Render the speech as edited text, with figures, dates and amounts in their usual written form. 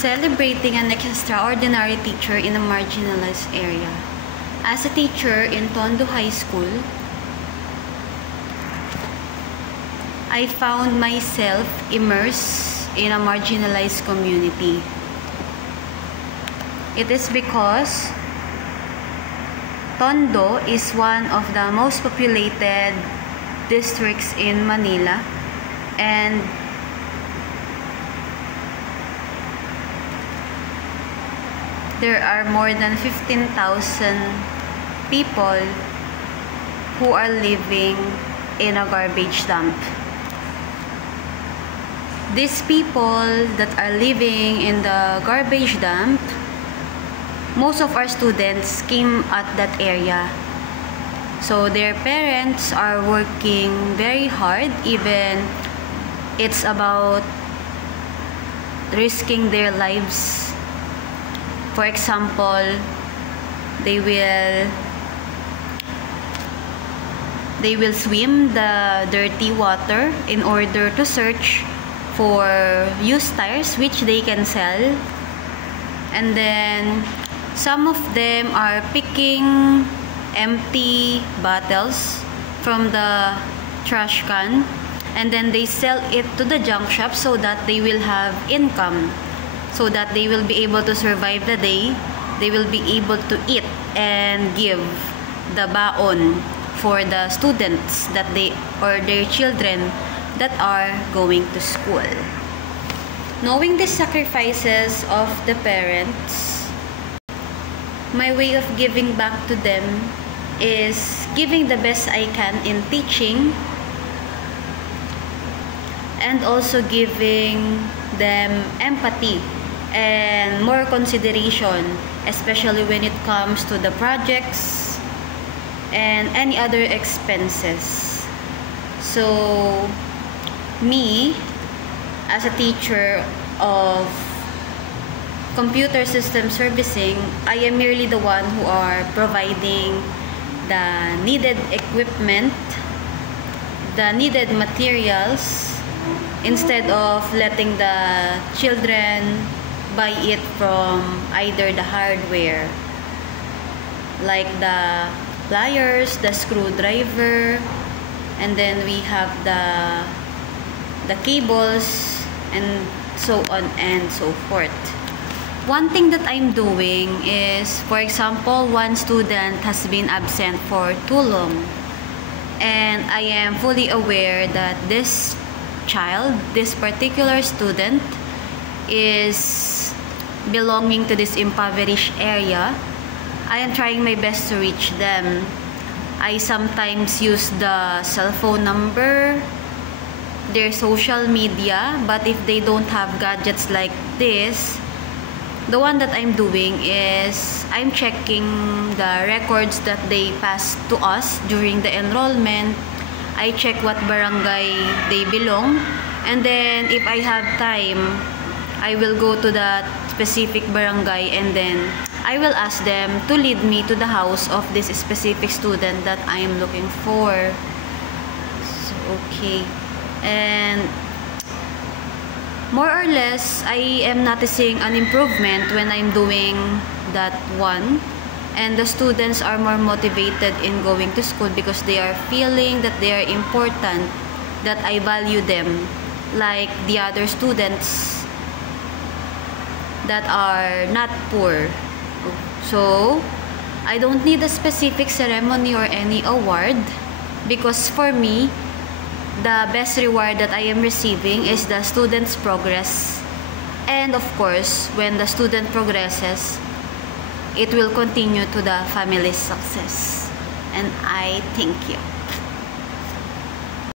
Celebrating an extraordinary teacher in a marginalized area. As a teacher in Tondo High School, I found myself immersed in a marginalized community. It is because Tondo is one of the most populated districts in Manila, and there are more than 15,000 people who are living in a garbage dump. These people that are living in the garbage dump, most of our students came at that area. So their parents are working very hard, even it's about risking their lives. For example, they will swim the dirty water in order to search for used tires which they can sell. And then some of them are picking empty bottles from the trash can, and then they sell it to the junk shop so that they will have income, so that they will be able to survive the day. They will be able to eat and give the baon for the students that or their children that are going to school. Knowing the sacrifices of the parents, my way of giving back to them is giving the best I can in teaching, and also giving them empathy and more consideration, especially when it comes to the projects and any other expenses. So me, as a teacher of computer system servicing, I am merely the one who are providing the needed equipment, the needed materials, instead of letting the children buy it from either the hardware, like the pliers, the screwdriver, and then we have the cables, and so on and so forth. One thing that I'm doing is, for example, one student has been absent for too long, and I am fully aware that this child, this particular student, is belonging to this impoverished area. I am trying my best to reach them. I sometimes use the cell phone number, their social media, but if they don't have gadgets like this, the one that I'm doing is I'm checking the records that they passed to us during the enrollment. I check what barangay they belong, and then if I have time, I will go to that specific barangay, and then I will ask them to lead me to the house of this specific student that I am looking for. So, okay. And more or less, I am noticing an improvement when I'm doing that one. And the students are more motivated in going to school because they are feeling that they are important, that I value them, like the other students that are not poor. So, I don't need a specific ceremony or any award, because for me, the best reward that I am receiving is the student's progress. And of course, when the student progresses, it will continue to the family's success. And I thank you.